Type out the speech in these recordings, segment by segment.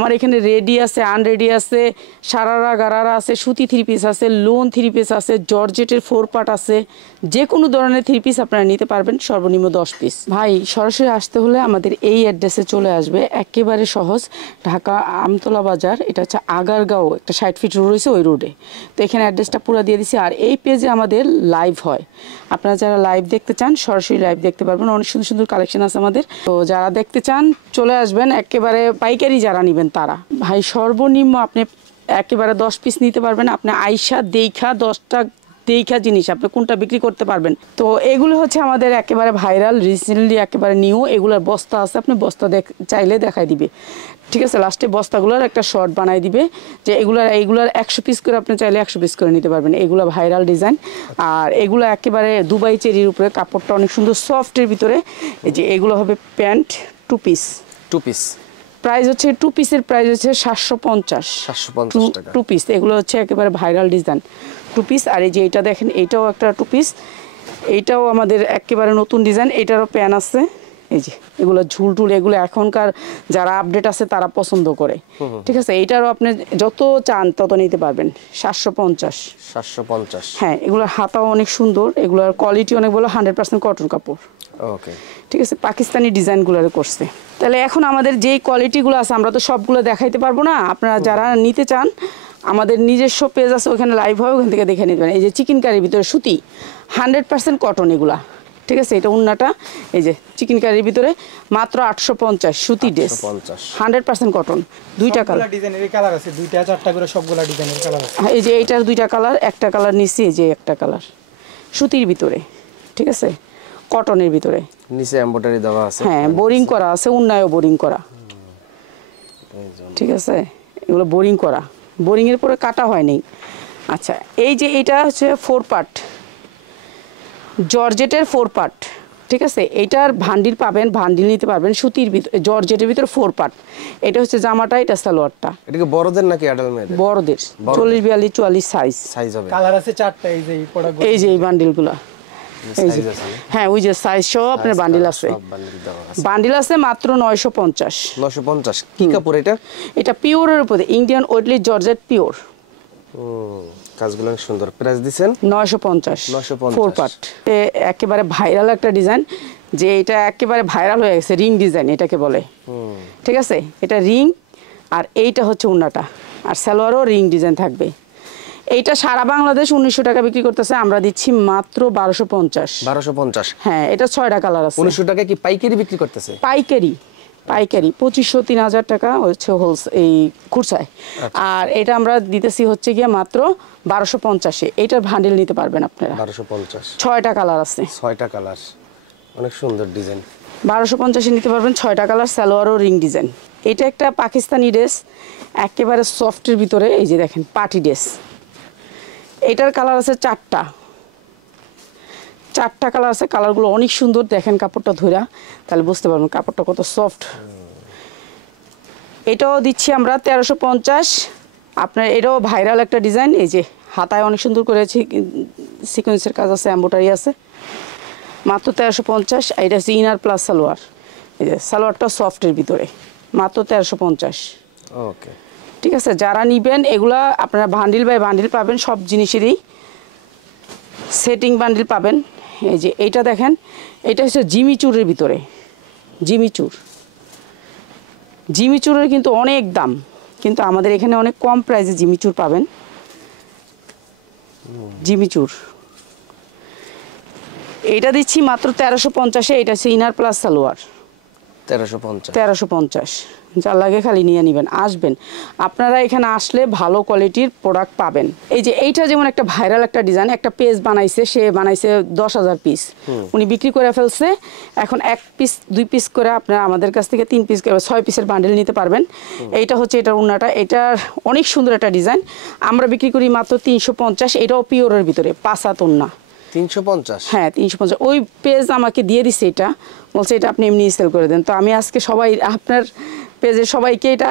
আমার এখানে রেডি আছে, আনরেডি আছে, সারারা গারারা আছে, সুতি থ্রি পিস আছে, লোন থ্রি পিস আছে, জর্জেটের 4 পার্ট আছে। যে কোনো ধরনের থ্রি পিস আপনারা নিতে পারবেন, সর্বনিম্ন 10 পিস। ভাই সরাসরি আসতে হলে আমাদের এই অ্যাড্রেসে চলে আসবে, একেবারে সহজ, ঢাকা আমতলা বাজার। এটা হচ্ছে আগারগাঁও, একটা 60 ফিট রোড রয়েছে ওই রোডে। তো এখানে অ্যাড্রেসটা পুরো দিয়ে দিছি। আর এই পেজে আমাদের লাইভ হয়, আপনারা যারা লাইভ দেখতে চান সরাসরি লাইভ দেখতে পারবেন। অনেক সুন্দর সুন্দর কালেকশন আছে আমাদের। তো যারা দেখতে চান চলে আসবেন, একেবারে পাইকারি যারা নেবেন তারা। ভাই সর্বনিম্ন আপনি একেবারে 10 পিস নিতে পারবেন। আপনি আইসা দেখা 10টা দেখা জিনিস আপনি কোনটা বিক্রি করতে পারবেন। তো এগুলো হচ্ছে আমাদের একেবারে ভাইরাল, রিসেন্টলি একেবারে নিউ। এগুলোর বস্তা আছে, আপনি বস্তা চাইলে দেখাই দিবে, ঠিক আছে। লাস্টে বস্তাগুলোর একটা শর্ট বানাই দিবে যে এইগুলার 100 পিস করে আপনি চাইলে 100 পিস করে নিতে পারবেন। এগুলো ভাইরাল ডিজাইন। আর এগুলো একেবারে দুবাই চেরির উপরে, কাপড়টা অনেক সুন্দর সফটের ভিতরে। এই যে এগুলো হবে প্যান্ট 2 পিস। 2 পিস প্রাইস হচ্ছে 2 পিসের প্রাইস হচ্ছে 750 টাকা। 2 পিস এগুলো হচ্ছে একেবারে ভাইরাল ডিজাইন 2 পিস। আর এই যে এটা দেখেন, এইটাও একটা 2 পিস, এইটাও আমাদের একেবারে নতুন ডিজাইন। এটারও প্যান আছে। এই যে এগুলো ঝুলটুল, এগুলো এখনকার যারা আপডেট আছে তারা পছন্দ করে, ঠিক আছে। এইটারও আপনি যত চান তত নিতে পারবেন। 750। হ্যাঁ, এগুলোর হাতাও অনেক সুন্দর, এগুলোর কোয়ালিটি অনেক ভালো, 100% কটন কাপড়। ওকে, ঠিক আছে, পাকিস্তানি ডিজাইনগুলো করছে। তাহলে এখন আমাদের যেই কোয়ালিটিগুলো আছে আমরা তো সবগুলো দেখাইতে পারবো না। আপনারা যারা নিতে চান আমাদের নিজস্ব পেজ আছে, ওখানে লাইভ হয়, ওখান থেকে দেখে নিবেন। এই যে চিকেন কারির ভিতরে সুতি, 100% কটন এগুলা, ঠিক আছে। এটা উন্নাটা, এই যে চিকেন কারির ভিতরে মাত্র 850 সুতি ড্রেস, 100% কটন। 2টা কালার ডিজাইনের কালার আছে, 2টা 4টা করে সবগুলা ডিজাইনের কালার আছে। এই যে এইটার 2টা কালার, একটা কালার নিছি, এই যে একটা কালার সুতির ভিতরে, ঠিক আছে, কটনের ভিতরে, নিচে এমব্রয়ডারি দেওয়া আছে। হ্যাঁ, বোরিং করা আছে, উন্নায়ও বোরিং করা, ঠিক আছে। এগুলো বোরিং করা, বোরিংয়ের পরে কাটা হয়নি। আচ্ছা, এই যে এটা হচ্ছে 4 পার্ট, জর্জেটের 4 পার্ট, ঠিক আছে। এইটার ভান্ডিল পাবেন, ভান্ডিল নিতে পারবেন সুতির ভিতরে, জর্জেটের ভিতরে 4 পার্ট। এটা হচ্ছে জামাটা, এটা সালোয়ারটা। এটা কি বড়দের নাকি অ্যাডাল্ট মেয়েদের? বড়দের, 40, 42, 44 সাইজ হবে। কালার আছে 4টা। এই যে এই প্রোডাক্ট, এই যে এই বান্ডিলগুলো, হ্যাঁ ওই যে সাইজ সহ আপনার বান্ডিল আছে। বান্ডিল আছে মাত্র 950। কি কাপড় এটা? এটা পিওরের উপরে, ইন্ডিয়ান ওয়েটলি জর্জেট পিওর। কাজগুলো অনেক সুন্দর। প্রাইস দিবেন 950 4 পার্ট। একেবারে ভাইরাল একটা ডিজাইন, যে এটা একেবারে ভাইরাল হয়ে গেছে, রিং ডিজাইন এটাকে বলে, ঠিক আছে। এটা রিং, আর এইটা হচ্ছে উন্নাটা, আর সালোয়ারও রিং ডিজাইন থাকবে। এইটা সারা বাংলাদেশ 1900 টাকা বিক্রি করতেছে, আমরা দিচ্ছি মাত্র 1250। হ্যাঁ, এটা 6টা কালার আছে। 1900 টাকা কি পাইকারি বিক্রি করতেছে? পাইকারি 2500 3000 টাকা হচ্ছে হোলস এই খুচরায়। আর এটা আমরা দিতেছি হচ্ছে গিয়ে মাত্র 1250-এ। এইটার ভান্ডিল নিতে পারবেন আপনারা 1250। 6টা কালার আছে, 6টা কালার, অনেক সুন্দর ডিজাইন। 1250-এ নিতে পারবেন, 6টা কালার, সালোয়ারও রিং ডিজাইন। এটা একটা পাকিস্তানি ড্রেস, একেবারে সফটের ভিতরে। এই যে দেখেন পার্টি ড্রেস, এটার কালার আছে 4টা কালার আছে। কালারগুলো অনেক সুন্দর, দেখেন কাপড়টা ধরা তাহলে বুঝতে পারবেন কাপড়টা কত সফট। এটাও দিচ্ছি আমরা 1350। আপনার এটাও ভাইরাল একটা ডিজাইন। এই যে হাতায় অনেক সুন্দর করেছি, সিকোয়েন্সের কাজ আছে, এমব্রয়ডারি আছে, মাত্র 1350। এটা হচ্ছে ইনার প্লাস সালোয়ার। এই যে সালোয়ারটা সফটের ভিতরে, মাত্র 1350। ওকে, ঠিক আছে। যারা নিবেন এগুলা আপনারা বান্ডিল বাই বান্ডিল পাবেন, সব জিনিসেরই সেটিং বান্ডিল পাবেন। এই যে এইটা দেখেন, এটা হচ্ছে জিমিচুরের ভিতরে, জিমিচুরের কিন্তু অনেক দাম, কিন্তু আমাদের এখানে অনেক কম প্রাইসে জিমিচুর পাবেন। জিমিচুর এইটা দিচ্ছি মাত্র 1350-এ। এটা হচ্ছে ইনার প্লাস সালোয়ার, 1350। যার লাগে খালি নিয়ে নেবেন, আসবেন আপনারা, এখানে আসলে ভালো কোয়ালিটির প্রোডাক্ট পাবেন। এই যে এইটা যেমন একটা ভাইরাল একটা ডিজাইন, একটা পেজ বানাইছে, সে বানাইছে 10,000 পিস, উনি বিক্রি করে ফেলছে। এখন 1 পিস 2 পিস করে আপনারা আমাদের কাছ থেকে 3 পিস করে 6 পিসের বান্ডেল নিতে পারবেন। এইটা হচ্ছে এটার উন্নাটা, এটার অনেক সুন্দর একটা ডিজাইন, আমরা বিক্রি করি মাত্র 350। এটাও পিওরের ভিতরে, 5 হাত উন্না, 350। হ্যাঁ 350। ওই পেজ আমাকে দিয়ে দিচ্ছে, এটা বলছে এটা আপনি এমনি সেল করে দেন। তো আমি আজকে সবাই আপনার পেজের সবাইকে এটা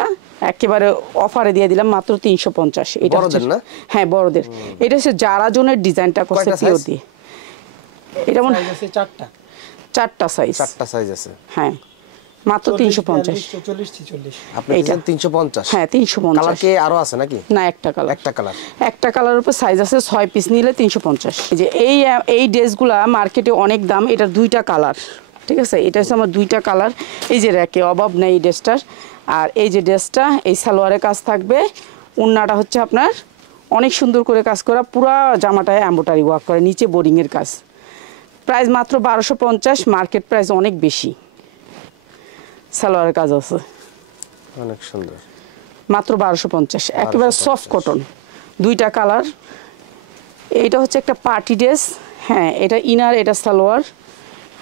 একেবারে অফারে দিয়ে দিলাম মাত্র 350। এটা বড়দের না? হ্যাঁ বড়দের। এটা হচ্ছে যারা জনের ডিজাইনটা করছে পিওর দিয়ে। এটা মনে সাইজ আছে 4টা। 4টা সাইজ, 4টা সাইজ আছে। হ্যাঁ মাত্র 350। 40 46 আপনি দিয়েছেন 350। হ্যাঁ 350। কালার কি আরো আছে নাকি? না, একটা কালার। একটা কালার। একটা কালারের উপর সাইজ আছে 6 পিস নিলে 350। এই যে এই ড্রেসগুলা মার্কেটে অনেক দাম, এটা দুইটা কালার, ঠিক আছে? এটা হচ্ছে আমার দুইটা কালার। এই যে র্যাকে অভাব নেই এই ড্রেসটার। আর এই যে ড্রেসটা, এই সালোয়ারের কাজ থাকবে, ওড়নাটা হচ্ছে আপনার অনেক সুন্দর করে কাজ করা, পুরা জামাটায় এমব্রয়ডারি ওয়ার্ক করে, নিচে বোরিংয়ের কাজ। প্রাইস মাত্র 1250, মার্কেট প্রাইস অনেক বেশি। সালোয়ারের কাজ আছে, অনেক সুন্দর। মাত্র 1250, একেবারে সফট কটন, দুইটা কালার। এইটা হচ্ছে একটা পার্টি ড্রেস। হ্যাঁ, এটা ইনার, এটা সালোয়ার।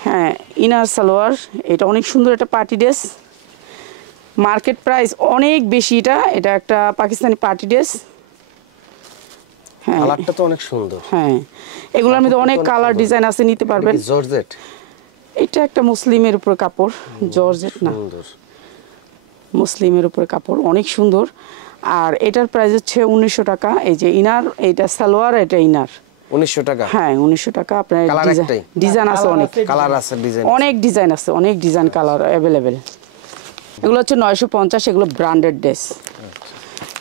হ্যাঁ, ইনার সালোয়ার। এটা অনেক সুন্দর একটা পার্টি ড্রেস, মার্কেট প্রাইস অনেক বেশি। এটা একটা পাকিস্তানি পার্টি ড্রেস। হ্যাঁ, কালারটা তো অনেক সুন্দর। হ্যাঁ, এগুলোর মধ্যে অনেক কালার ডিজাইন আছে, নিতে পারবেন। জর্জেট। এটা একটা মুসলিমের উপর কাপড়, জর্জেট না, সুন্দর। মুসলিমের উপর কাপড়, অনেক সুন্দর। আর এটার প্রাইস হচ্ছে 1900 টাকা। এই যে ইনার, এটা সালোয়ার, এটা ইনার। 1900 টাকা? হ্যাঁ 1900 টাকা। আপনার কালার একটাই? ডিজাইন আছে অনেক, কালার আছে, ডিজাইন অনেক ডিজাইন আছে, অনেক ডিজাইন কালার অ্যাভেলেবেল। এগুলো হচ্ছে 950, এগুলো ব্র্যান্ডেড ড্রেস,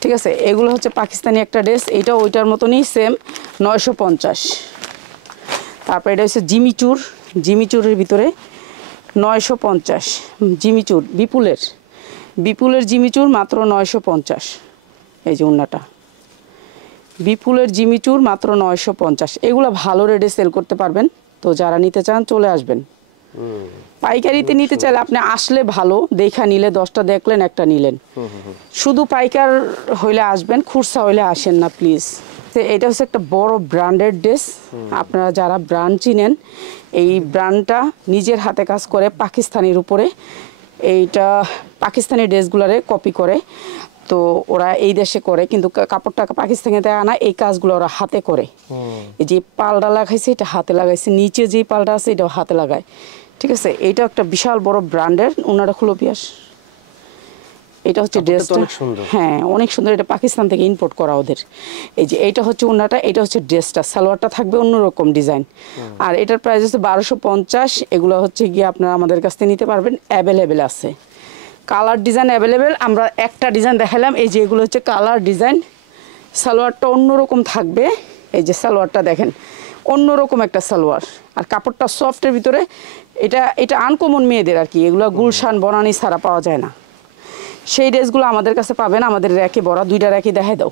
ঠিক আছে? এগুলো হচ্ছে পাকিস্তানি একটা ড্রেস, এটা ওইটার মতনই সেম, 950। তারপর এটা হচ্ছে জিমিচুর, জিমিচুরের ভিতরে 950। জিমিচুর বিপুলের জিমিচুর মাত্র 950। এই যে ওড়নাটা, বিপুলের জিমিচুর মাত্র 950। এগুলো ভালো রেটে সেল করতে পারবেন, তো যারা নিতে চান চলে আসবেন। পাইকারিতে নিতে চাইলে আপনি আসলে ভালো, দেখা নিলে 10টা দেখলেন, একটা নিলেন। শুধু পাইকার হইলে আসবেন, খুচরা হইলে আসেন না প্লিজ। এটা হচ্ছে একটা বড় ব্র্যান্ডেড ড্রেস। আপনারা যারা ব্র্যান্ড চিনেন, এই ব্র্যান্ডটা নিজের হাতে কাজ করে পাকিস্তানির উপরে। এইটা পাকিস্তানি ড্রেসগুলারে কপি করে, তো ওরা এই দেশে করে, কিন্তু কাপড়টা পাকিস্তানে দেয় না, এই কাজগুলো ওরা হাতে করে। এই যে পালটা লাগাইছে, এটা হাতে লাগাইছে, নিচে যে পালটা আছে এটাও হাতে লাগায়, ঠিক আছে? এইটা একটা বিশাল বড় ব্র্যান্ডের। ওনারা খুলো পিয়াস, এটা হচ্ছে ড্রেসটা। হ্যাঁ অনেক সুন্দর, এটা পাকিস্তান থেকে ইম্পোর্ট করা ওদের। এই যে এইটা হচ্ছে ওনাটা, এটা হচ্ছে ড্রেসটা, সালোয়ারটা থাকবে অন্যরকম ডিজাইন। আর এটার প্রাইস হচ্ছে 1250। এগুলো হচ্ছে গিয়ে আপনারা আমাদের কাছ থেকে নিতে পারবেন, অ্যাভেলেবেল আছে, কালার ডিজাইন অ্যাভেলেবেল। আমরা একটা ডিজাইন দেখালাম, এই যে এগুলো হচ্ছে কালার ডিজাইন। সালোয়ারটা অন্যরকম থাকবে, এই যে সালোয়ারটা দেখেন, অন্যরকম একটা সালোয়ার, আর কাপড়টা সফটের ভিতরে। এটা আনকমন মেয়েদের আর কি, এগুলো গুলশান বনানি ছাড়া পাওয়া যায় না। সেই ড্রেসগুলো আমাদের কাছে পাবেন, আমাদের র্যাকে ভরা, দুইটা র্যাকে দেখাই দাও।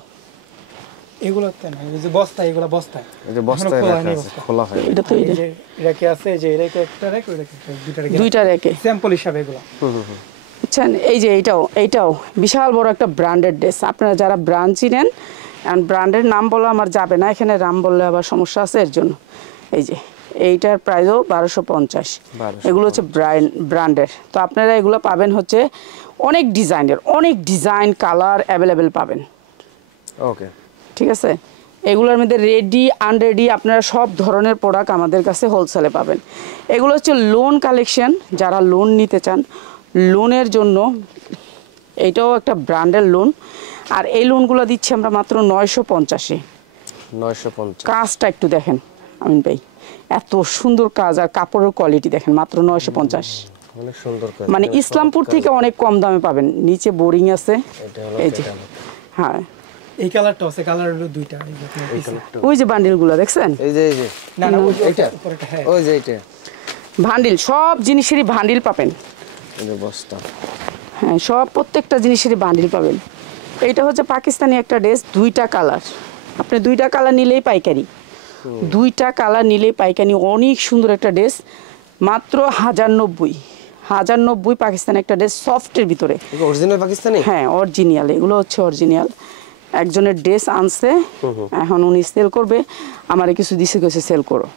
এগুলোতে না, এই যে বস্তা, এগুলো বস্তায়, এই যে বস্তায় রাখা আছে, খোলা হয়। এটা তো এই যে রেখে আছে, এই যে রেখে একটা রেখে, ওই রেখে দুইটা র্যাকে স্যাম্পল হিসাবে এগুলো। বুঝছেন? এই যে এইটাও বিশাল বড় একটা ব্র্যান্ডেড ড্রেস। আপনারা যারা ব্র্যান্ড চিনেন, কারণ ব্র্যান্ডের নাম বলা আমার যাবে না এখানে, নাম বললে আবার সমস্যা আছে, এর জন্য। এই যে এইটার প্রাইসও 1250। এগুলো হচ্ছে ব্র্যান্ডের। তো আপনারা এগুলো পাবেন হচ্ছে অনেক ডিজাইনের, অনেক ডিজাইন কালার অ্যাভেলেবেল পাবেন। ওকে, ঠিক আছে? এগুলোর মধ্যে রেডি আনরেডি আপনারা সব ধরনের প্রোডাক্ট আমাদের কাছে হোলসেলে পাবেন। এগুলো হচ্ছে লোন কালেকশন, যারা লোন নিতে চান লোনের জন্য, এইটাও একটা ব্র্যান্ডের লোন। আর এই লোনগুলো দিচ্ছি আমরা মাত্র 950-এ। 950। কাজটা একটু দেখেন আমিন ভাই, এত সুন্দর কাজ, আর কাপড়ের কোয়ালিটি দেখেন, মাত্র 950। অনেক সুন্দর কাজ, মানে ইসলামপুর থেকে অনেক কম দামে পাবেন। নিচে বোরিং আছে, এই যে। হ্যাঁ, এই কালারটা আছে, কালার হলো দুইটা। ওই যে বান্ডিলগুলো দেখছেন, এই যে না না, এইটা, উপরেটা, হ্যাঁ ওই যে এইটা ভান্ডিল, সব জিনিসেরই ভান্ডিল পাবেন। এই যে বস্তা। হ্যাঁ, সব প্রত্যেকটা জিনিসেরই বান্ডিল পাবেন। এইটা হচ্ছে পাকিস্তানি একটা ড্রেস, দুইটা কালার। আপনি দুইটা কালার নিলেই পাইকারি, দুইটা কালার নিলেই পাইকারি। অনেক সুন্দর একটা ড্রেস, মাত্র 1090 পাকিস্তানি একটা ড্রেস, সফটের ভিতরে। অরিজিনাল পাকিস্তানি? হ্যাঁ অরিজিনাল, এগুলো হচ্ছে অরিজিনাল। একজনের ড্রেস আনছে, এখন উনি সেল করবে, আমারে কিছু দিছে, গেছে সেল করো,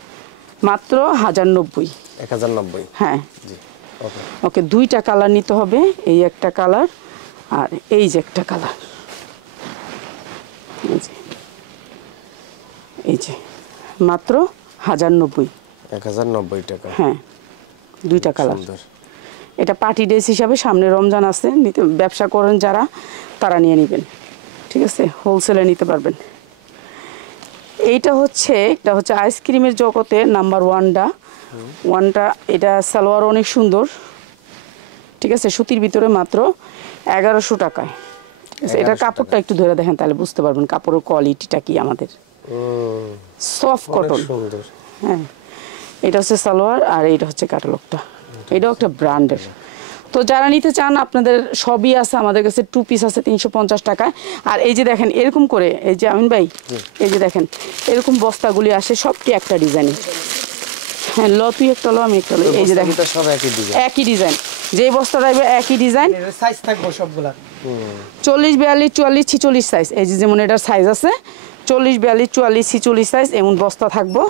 মাত্র 1090। 1090? হ্যাঁ জি, ওকে। ওকে, দুইটা কালার নিতে হবে, এই একটা কালার আর এই যে একটা কালার। এই যে মাত্র 1090। 1090 টাকা? হ্যাঁ, দুইটা কালার। এটা পার্টি ড্রেস হিসাবে, সামনে রমজান আছে, নিতে ব্যবসা করেন যারা, তারা নিয়ে নেবেন, ঠিক আছে? হোলসেলে নিতে পারবেন। এটা হচ্ছে আইসক্রিমের জগতে নাম্বার ওয়ানটা। এটা সালোয়ার অনেক সুন্দর, ঠিক আছে, সুতির ভিতরে মাত্র 1100 টাকায়। এটা কাপড়টা একটু ধরে দেখেন তাহলে বুঝতে পারবেন কাপড়ের কোয়ালিটিটা কি আমাদের। Soft cotton. সুন্দর। হ্যাঁ, এটা হচ্ছে সালোয়ার আর এইটা হচ্ছে ক্যাটালগটা। এটাও একটা ব্র্যান্ডের। তো যারা নিতে চান আপনাদের সবই আছে আমাদের কাছে। 2 পিস আছে 350 টাকায়। আর এই যে দেখেন এরকম করে, এই যে আমিন ভাই, এই যে দেখেন এরকম বস্তাগুলি আসে, সবটি একটা ডিজাইনের। হ্যাঁ, তুই একটা লো, আমি একটা লো। এই যে দেখেন সব একই ডিজাইন, একই ডিজাইন। যে বস্তাটা একই ডিজাইন, সাইজ থাকবে সবগুলা 40, 42, 44, 46 সাইজ। এই যে যেমন এটার সাইজ আছে 40, 42, 44, 46 সাইজ, এমন বস্তা থাকবো।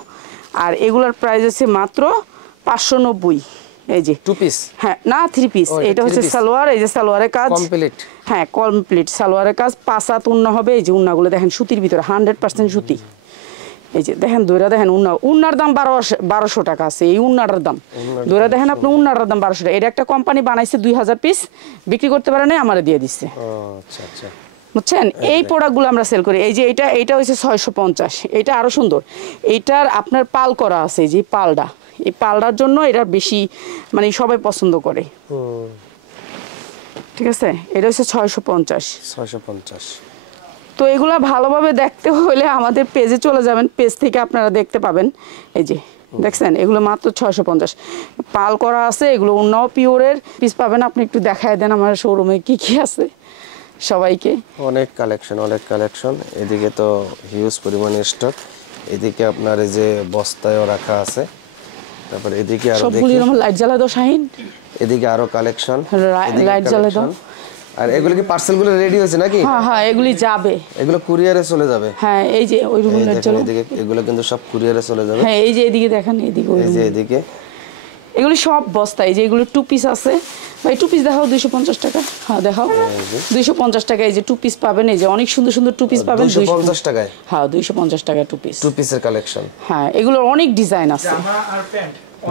আর এগুলার প্রাইস আছে মাত্র 590। এই যে 2 পিস। হ্যাঁ, না 3 পিস। এটা হচ্ছে সালোয়ার, এই যে সালোয়ারের কাজ কমপ্লিট। হ্যাঁ, কমপ্লিট সালোয়ারের কাজ। 5 হাত উন্না হবে। এই যে উন্নাগুলো দেখেন সুতির ভিতরে 100% সুতি। এই যে দেখেন দইরা দেখেন উন্নার দাম 1200 টাকা আছে। এই উন্নাটার দাম দইরা দেখেন আপনি, উন্নাটার দাম 1200 টাকা। এটা একটা কোম্পানি বানাইছে 2000 পিস, বিক্রি করতে পারে না, আমারে দিয়ে দিচ্ছে। আচ্ছা আচ্ছা, বুঝছেন? এই প্রোডাক্টগুলো আমরা সেল করি। এই যে এটা হচ্ছে 650। এটা আরো সুন্দর। এইটার আপনার পাল করা আছে, যে পালটা, এই পালটার জন্য এটা বেশি মানে সবাই পছন্দ করে। ঠিক আছে, এটা হচ্ছে 650। তো এগুলা ভালোভাবে দেখতে হলে আমাদের পেজে চলে যাবেন, পেজ থেকে আপনারা দেখতে পাবেন। এই যে দেখছেন এগুলো মাত্র 650 পাল করা আছে। এগুলো অন্যও পিওরের পিস পাবেন। আপনি একটু দেখায় দেন আমার শোরুমে কি কি আছে সবাইকে। অনেক কালেকশন। এদিকে তো হিউজ পরিমাণে স্টক। এদিকে আপনার এই যে বস্তায়ও রাখা আছে। তারপরে এদিকে আরো দেখি, সবগুলি আমার লাইট জ্বালা দাও শাহিন। এদিকে আরো কালেকশন, লাইট জ্বালা দাও। আর এগুলো কি পার্সেলগুলো রেডি হয়েছে নাকি? হ্যাঁ, এগুলি যাবে, এগুলো কুরিয়ারে চলে যাবে। হ্যাঁ, এই যে ওই রুমে লাইট জ্বালা। এদিকে এগুলো কিন্তু সব কুরিয়ারে চলে যাবে। হ্যাঁ, এই যে এদিকে দেখেন, এদিকে এই যে এদিকে এগুলি সব বস্তা। এই যে এগুলো 2 পিস আছে ভাই। 2 পিস দেখাও 250 টাকা। হ্যাঁ দেখাও 250 টাকা। এই যে 2 পিস পাবেন। এই যে অনেক সুন্দর সুন্দর 2 পিস পাবেন 250 টাকায়। হ্যাঁ, 250 টাকা 2 পিস। 2 পিসের কালেকশন। হ্যাঁ, এগুলোর অনেক ডিজাইন আছে।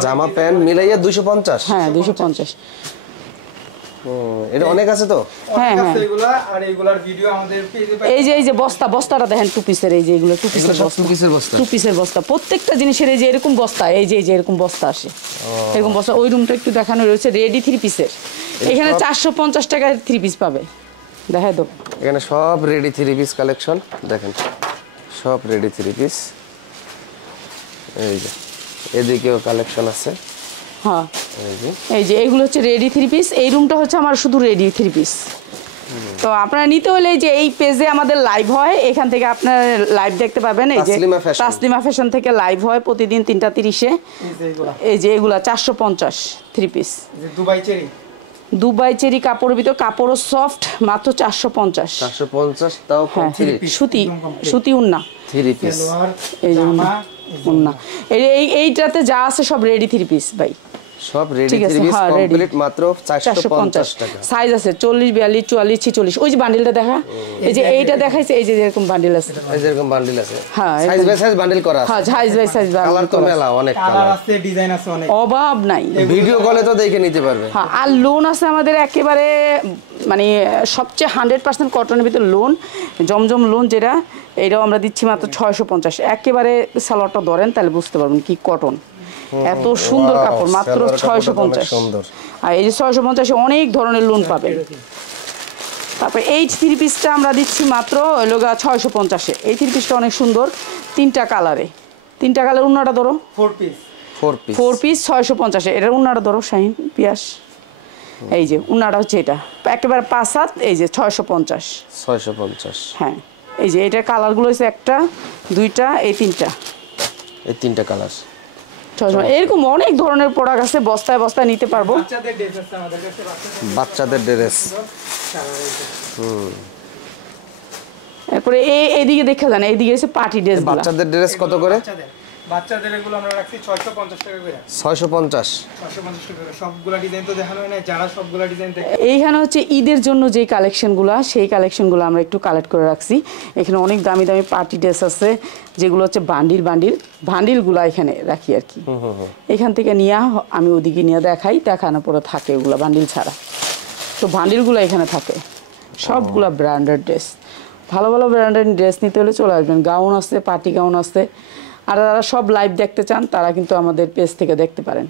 জামা প্যান্ট মিলাইয়া 250। হ্যাঁ, 250। এটা অনেক আছে তো। হ্যাঁ, এগুলা আর এগুলার ভিডিও আমাদের পেজে পাবেন। এই যে বস্তাটা দেখেন 2 পিসের। এই যে এগুলো 2 পিসের বস্তা। 2 পিসের বস্তা। প্রত্যেকটা জিনিসের এই যে এরকম বস্তা, এই যে এরকম বস্তা আসে, এরকম বস্তা। ওই রুমটা একটু দেখানো রয়েছে রেডি 3 পিসের। এখানে 450 টাকায় 3 পিস পাবে। দেখাই দাও, এখানে সব রেডি 3 পিস কালেকশন। দেখেন সব রেডি 3 পিস। এই যে এদিকেও কালেকশন আছে। হ্যাঁ, এই যে এগুলো হচ্ছে রেডি 3 পিস। এই রুমটা হচ্ছে আমার শুধু রেডি 3 পিস। তো আপনারা নিতে হলে যে এই পেজে আমাদের লাইভ হয়, এখান থেকে আপনারা লাইভ দেখতে পাবেন। এই যে তাসলিমা ফ্যাশন থেকে লাইভ হয় প্রতিদিন 3:30-এ। এই যে এগুলা 450 3 পিস। দুবাই চেরি কাপড়ের ভিতর, কাপড়ও সফট, মাত্র 450। তাও হ্যাঁ, সুতি উন্না 3 পিস। এই যে উন্না এইটাতে যা আছে সব রেডি 3 পিস ভাই। সব রেডি 3 পিস কমপ্লিট মাত্র 450 টাকা। সাইজ আছে 40, 42, 44, 46। ওই যে বান্ডিলটা দেখা, এই যে এইটা দেখাইছে, এই যে এরকম বান্ডিল আছে, এই যে এরকম বান্ডিল আছে। হ্যাঁ, সাইজ বাই সাইজ বান্ডিল করা আছে। হ্যাঁ, size by size bundle. Colour তো মেলা, অনেক কালার আছে, ডিজাইন আছে অনেক, অভাব নাই। ভিডিও কলে তো দেখে নিতে পারবে। হ্যাঁ, আর লোন আছে আমাদের একেবারে মানে সবচেয়ে 100% কটনের ভিতর লোন, জমজম লোন যেটা, এটাও আমরা দিচ্ছি মাত্র 650। একেবারে সালোয়ারটা ধরেন তাহলে বুঝতে পারবেন কি কটন। এত সুন্দর কাপড়, মাত্র 650। আর এই যে 650 অনেক ধরনের লোন পাবেন। তারপরে এই 3 পিসটা আমরা দিচ্ছি মাত্র 650-এ। এই 3 পিসটা অনেক সুন্দর, 3টা কালারে। 3টা কালার। উন্নাটা ধরো 4 পিস 650-এ। এটার উন্নাটা ধরো শাহিন পিয়াস। এই যে উন্নাটা হচ্ছে এটা একেবারে 5 হাত। এই যে 650। হ্যাঁ, এই যে এটার কালারগুলো হচ্ছে 1টা 2টা এই 3টা, এই 3টা কালার। এরকম অনেক ধরনের প্রোডাক্ট আছে, বস্তায় বস্তায় নিতে পারবো। বাচ্চাদের ড্রেস। এরপরে এইদিকে দেখা যান, এইদিকে হচ্ছে পার্টি ড্রেস। বাচ্চাদের ড্রেস কত করে? বাচ্চাদের এগুলো আমরা রাখছি 650 টাকা করে। 650 টাকা। সবগুলা ডিজাইন তো দেখানো হয় না, যারা সবগুলা ডিজাইন দেখে। এইখানে হচ্ছে ঈদের জন্য যে কালেকশনগুলো, সেই কালেকশনগুলো আমরা একটু কালেক্ট করে রাখছি। এখানে অনেক দামি দামি পার্টি ড্রেস আছে, যেগুলো হচ্ছে বান্ডিলগুলো এখানে রাখি আর কি। এখান থেকে নিয়ে আমি ওদিকে নিয়ে দেখানোর পরে থাকে ওগুলো বান্ডিল ছাড়া। তো বান্ডিলগুলো এখানে থাকে, সবগুলা ব্র্যান্ডেড ড্রেস। ভালো ভালো ব্র্যান্ডেড ড্রেস নিতে হলে চলে আসবেন। গাউন আছে, পার্টি গাউন আছে। আর যারা সব লাইভ দেখতে চান তারা কিন্তু আমাদের পেজ থেকে দেখতে পারেন।